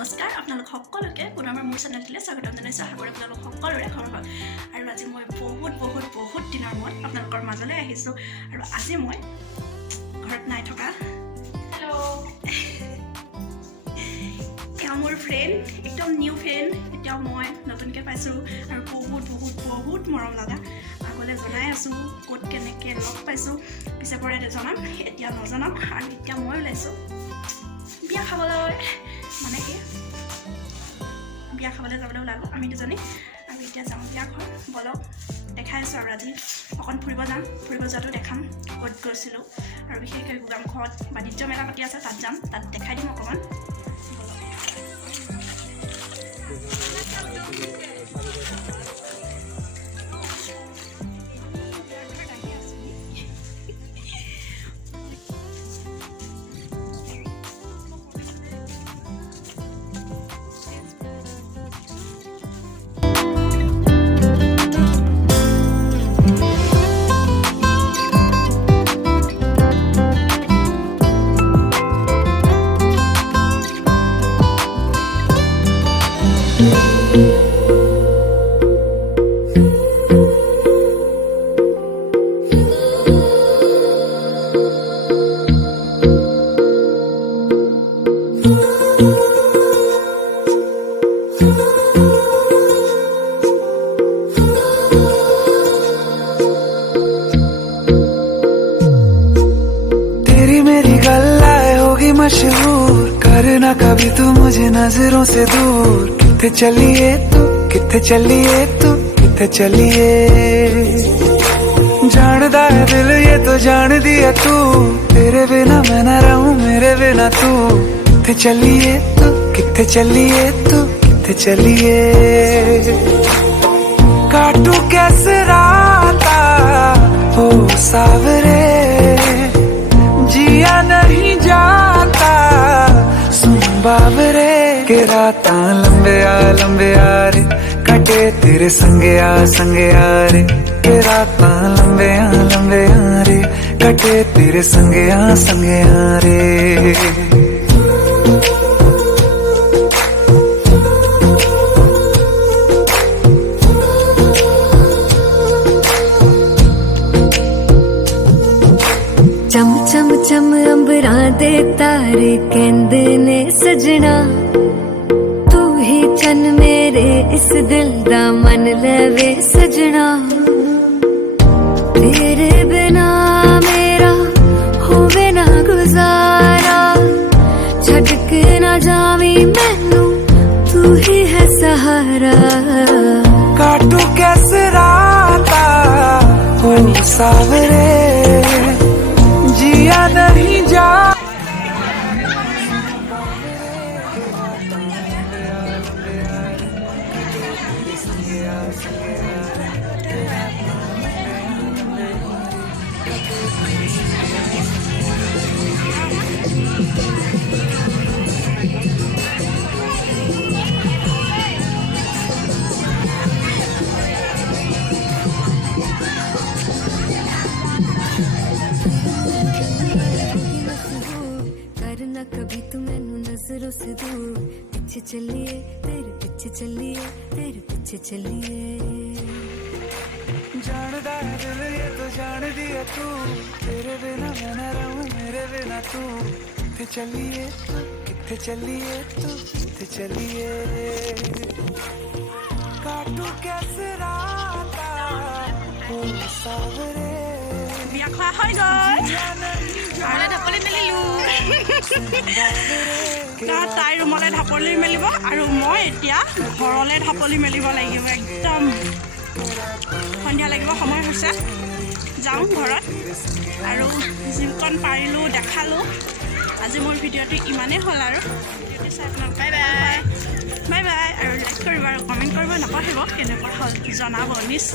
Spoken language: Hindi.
নমস্কাৰ আপোনালোক সকলোকে পুনৰ মোৰ চেনেলটোলৈ স্বাগতম জনাইছোঁ। আশা কৰোঁ আপোনালোক সকলোৰে খবৰ ভাল। আৰু আজি মই বহুত দিনৰ মূৰত আপোনালোকৰ মাজলৈ আহিছোঁ। আৰু আজি মই ঘৰত নাই থকা। এয়া মোৰ ফ্ৰেণ্ড, একদম নিউ ফ্ৰেণ্ড। এতিয়াও মই নতুনকৈ পাইছোঁ আৰু বহুত মৰম লগা। আগলৈ জনাই আছোঁ ক'ত কেনেকৈ লগ পাইছোঁ, পিছে পৰে জনাম, এতিয়া নজনাম। আৰু এতিয়া মই ওলাইছোঁ বিয়া খাবলৈ, মানে কি বিয়া খাবলৈ যাবলৈ ওলালোঁ আমি দুজনী। আৰু এতিয়া যাওঁ বিয়া ঘৰ, বলক দেখাই আছোঁ। আৰু আজি অকণ ফুৰিব যাম, ফুৰিব যোৱাটো দেখাম ক'ত গৈছিলোঁ। আৰু বিশেষকৈ গোগামুখত বাণিজ্য মেলা পাতি আছে, তাত যাম, তাত দেখাই দিম অকণমান। मशहूर करना कभी तू मुझे नजरों से दूर। किथे चलिए तू, किथे चलिए तू, किथे चलिए। जानदा है दिल ये तो जान दिया तू, तेरे बिना मैं ना रहूं मेरे बिना तू। किथे चलिए तू, किथे चलिए तू, किथे चलिए। काटू कैसे राता ओ सावरे, जिया नहीं जाता सुन बाबरे। के राता लंबे आ रे, कटे तेरे संगे आ रे। के राता लंबे आ रे, कटे तेरे संगे आ रे। चम चम चम अंबरां दे तारे कहंदे ने सजना, तू ही चन मेरे इस दिल दा मन लवे सजना। तेरे बिना मेरा होवे ना गुजारा, छड़ के ना जावी मैनू तू ही है सहारा। काटू कैसे राता हो सावरे, जिया नहीं जा। कभी तू मैनू नजरों से दूर। पीछे चलिए तेरे पीछे चलिए, तेरे पीछे चलिए। जानदा है दिल ये तो जान दिया तू, तेरे बिना मैं ना रहूं मेरे बिना तू। किथे चलिए तू, किथे चलिए तू, किथे चलिए। काटू कैसे राता ओ सावरे। বিয়া খোৱা হৈ গ'ল, ঘৰলৈ ঢাপলি মেলিলোঁ। তাই ৰুমলৈ ঢাপলি মেলিব আৰু মই এতিয়া ঘৰলৈ ঢাপলি মেলিব লাগিব। একদম সন্ধিয়া লাগিব, সময় হৈছে, যাওঁ ঘৰত। আৰু যিকণ পাৰিলোঁ দেখালোঁ। আজি মোৰ ভিডিঅ'টো ইমানেই হ'ল। আৰু ভিডিঅ'টো চাই আপোনাক বাই বাই। আৰু লাইক কৰিব আৰু কমেণ্ট কৰিব নাপাহৰিব। কেনেকুৱা হ'ল জনাব নিশ্চয়।